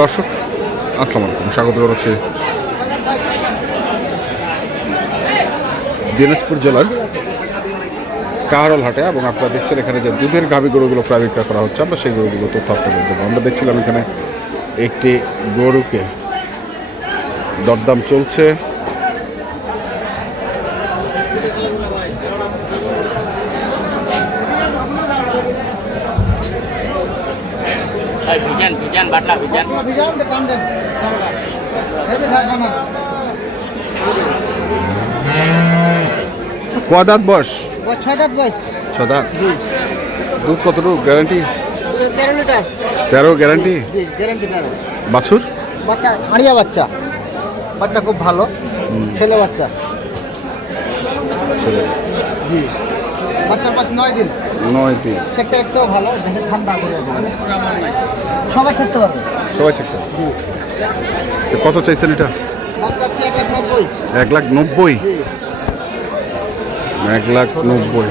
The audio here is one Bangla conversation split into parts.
দর্শক, আসসালামু আলাইকুম। স্বাগত জানাচ্ছি দিনাজপুর জেলার কাহারল হাটে এবং আপনারা দেখছেন এখানে যে দুধের গাভী গরুগুলো প্রায় বিক্রয় করা হচ্ছে, আমরা সেই গরুগুলো তথ্য আপনাদের দেবো। আমরা দেখছিলাম এখানে একটি গরুকে দরদাম চলছে। Ay, hujan, hujan, batla hujan. অভিযান দেখান দেন। হেবে থাকা না কদাত বয়স? ও ছয় দাঁত বয়স। ছদাত দুধ কতটুকু? গ্যারান্টি? তেরো লিটার। তেরো গ্যারান্টি? গ্যারান্টি তেরো। বাছুর? বাচ্চা হাঁড়িয়া বাচ্চা। বাচ্চা খুব ভালো। ছেলে বাচ্চা। ছেলে। জি। বাচ্চার পাশে নয় দিন। নয় দিন সেটা একটু ভালো দেখে ঠান্ডা করে সবাই পারবে। সবাই কত চাইছেন এটা? এক লাখ নব্বই। এক লাখ নব্বই।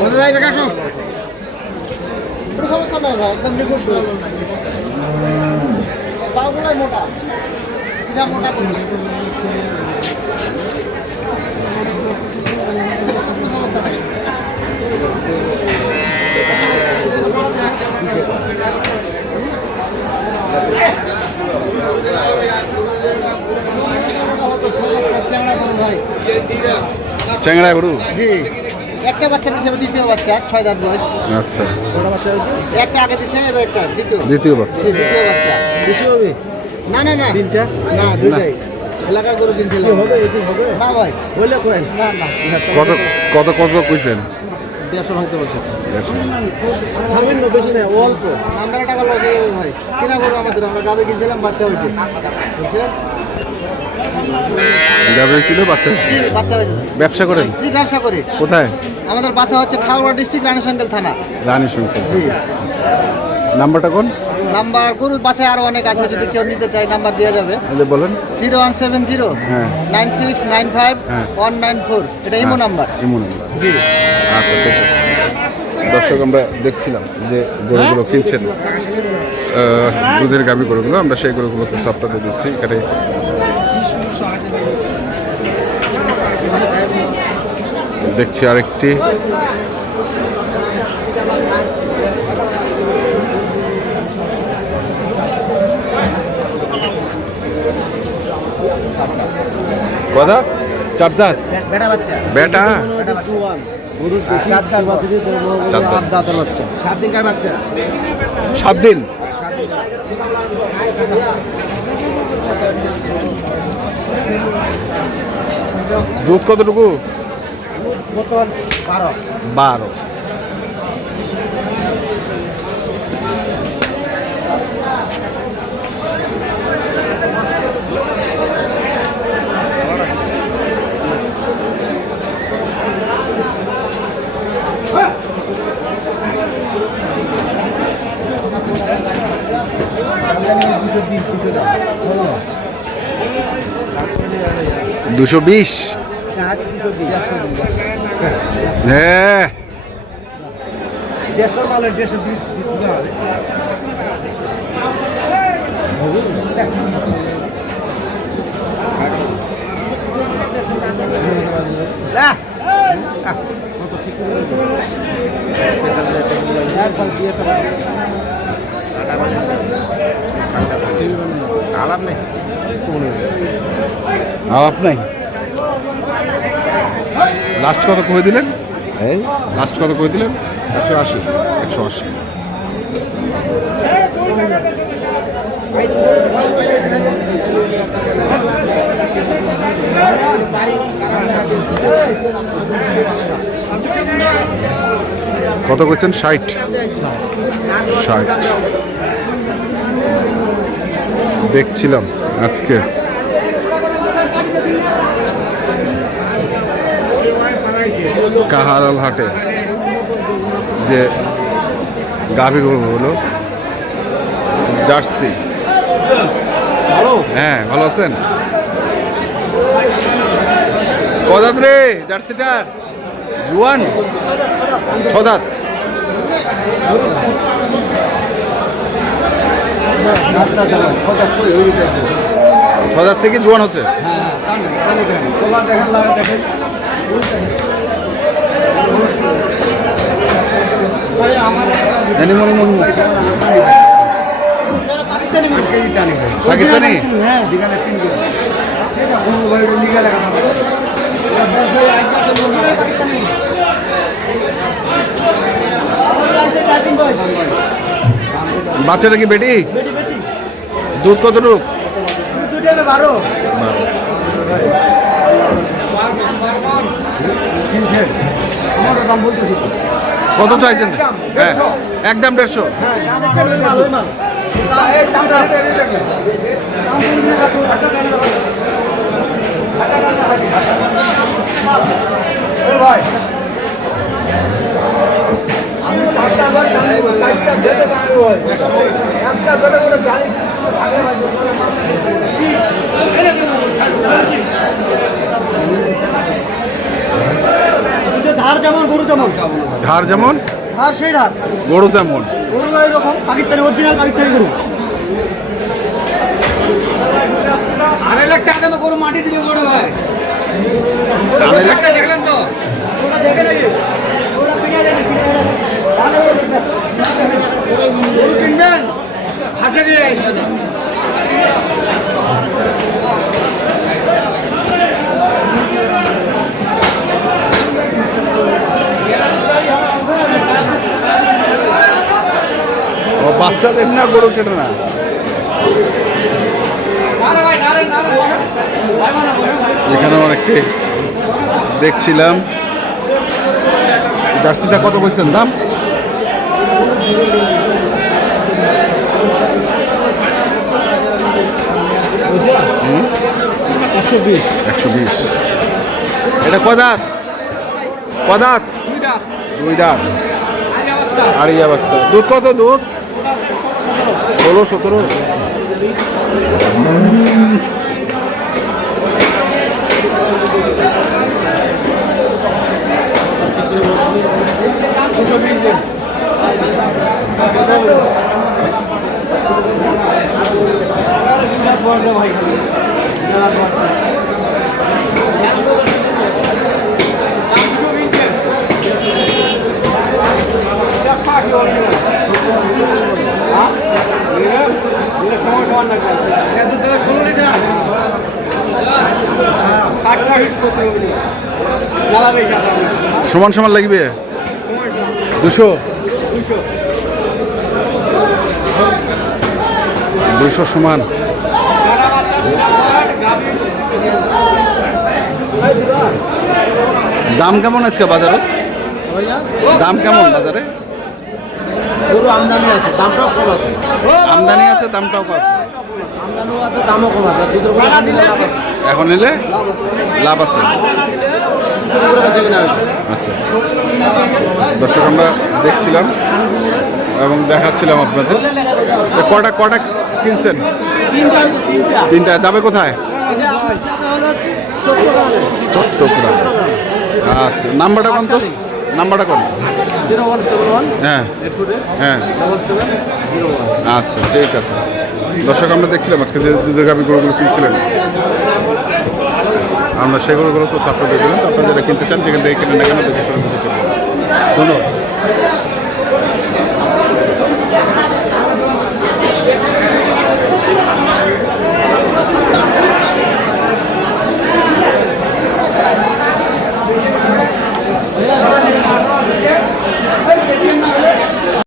কোথায় যাইবে কাশো? কোনো সমস্যা নয় ভাই একদম নিখুঁত দুধ। পাগুলাই মোটা। এটা মোটা নেই ভাই চ্যাংড়া গরু? জি। একটা বাচ্চা দিছে দ্বিতীয় বাচ্চা ছয় দাঁত বয়স। আচ্ছা। একটা আগে দিছে এবার একটা দ্বিতীয়। দ্বিতীয় বাচ্চা। দ্বিতীয় বাচ্চা। বেশি হবে না না না। তিনটা? না দুইটাই। এলাকার গরু হবে এটি হবে? না ভাই। কোয়েন? না না। কত কত কত কইছেন? দেড়শো ভাঙতে বলছে। সামান্য বেশি নেই অল্প। টাকা লস হয়ে যাবে ভাই। কিনা গরু আমাদের আমরা গাবে কিনছিলাম বাচ্চা হয়েছে। বুঝছেন? ছিল বাচ্চা হয়েছে। বাচ্চা হয়েছে। ব্যবসা করেন? জি ব্যবসা করি। কোথায়? আমাদের বাসা হচ্ছে ঠাকুরা ডিস্ট্রিক্ট রানীশঙ্কেল থানা। রানী শঙ্কর নাম্বারটা কোন? নাম্বার গরুর পাশে আরও অনেক আছে যদি কেউ নিতে চায় নাম্বার দেওয়া যাবে। তাহলে বলেন। জিরো ওয়ান সেভেন জিরো হ্যাঁ। নাইন সিক্স নাইন ফাইভ হ্যাঁ। One nine four. এটা ইমো নাম্বার। Imo number. জি। আচ্ছা ঠিক আছে। দর্শক আমরা দেখছিলাম যে গরুগুলো কিনছেন। দুধের গাভী গরুগুলো আমরা সেই গরুগুলো তথ্য আপনাদের দিচ্ছি এখানে দেখছি আরেকটি। কথা চার দাঁত বেটা? সাত দিন? দুধ কতটুকু? বর্তমান বারো। বারো। দুশো বিশ। হ্যাঁ দেড়শো মালের দেড়শো দিন আলাপ নেই আলাপ নাই লাস্ট কত কয়ে দিলেন? লাস্ট কত কয়ে দিলেন? একশো আশি। একশো আশি। কত করছেন ষাট। ষাট। দেখছিলাম আজকে। কাহারাল হাটে যে গাভী গরুগুলো জার্সি। হ্যাঁ ভালো আছেন? কদাত রে জার্সিটার। জুয়ান? ছদাত। ছদাত থেকে জুয়ান হচ্ছে? দেখেন দেখেন। এনিমল মনমু পাকিস্তানি বাচ্চাটা কি বেটি? দুধ কতটুক? বারো। বারো। দাম বলতেছি। কত চাইছেন? হ্যাঁ একদম দেড়শো। ভালোই মাল ভাই ধার যেমন গরু যেমন ধার যেমন? ধার সেই ধার। গরু তেমন। গরু এরকম পাকিস্তানি অরিজিনাল পাকিস্তানি গরু। আড়াই লাখ টাকা দামে গরু মাটি দিলে গরু ভাই আড়াই লাখ? দেখলেন তো? ওটা দেখে নাকি ওটা কিনবেন? দিয়ে ও বাচ্চাদের না গরু কেটে না। এখানে অনেকটি দেখছিলাম। জার্সিটা কত কইছেন দাম? একশো বিশ। একশো বিশ। এটা কদাত কদাত দুই দাঁত। আড়িয়া বাচ্চা। দুধ কত দুধ? ষোলো সতেরো? সমান সমান লাগবে? দুশো? দুশো সমান। দাম কেমন আজকে বাজারে? দাম কেমন বাজারে? গরু আমদানি আছে দামটাও কম আছে। আমদানি আছে দামটাও আছে। আমদানিও আছে দামও কম আছে। এখন নিলে লাভ আছে। আচ্ছা আচ্ছা। দর্শক, আমরা দেখছিলাম এবং দেখাচ্ছিলাম আপনাদের। কটা কটা কিনছেন? তিনটা যাবে কোথায়? চট্টগ্রামে। আচ্ছা নাম্বারটা কোন তো? নাম্বারটা কোন? হ্যাঁ হ্যাঁ। আচ্ছা ঠিক আছে। দর্শক, আমরা দেখছিলাম আজকে যে দুধের গাভি কিনছিলেন। আমরা সেগুলোগুলো তো আপনাদের দিলাম। আপনারা যারা কিনতে চান, যেখান থেকে কেনেন না কেন ধন্যবাদ।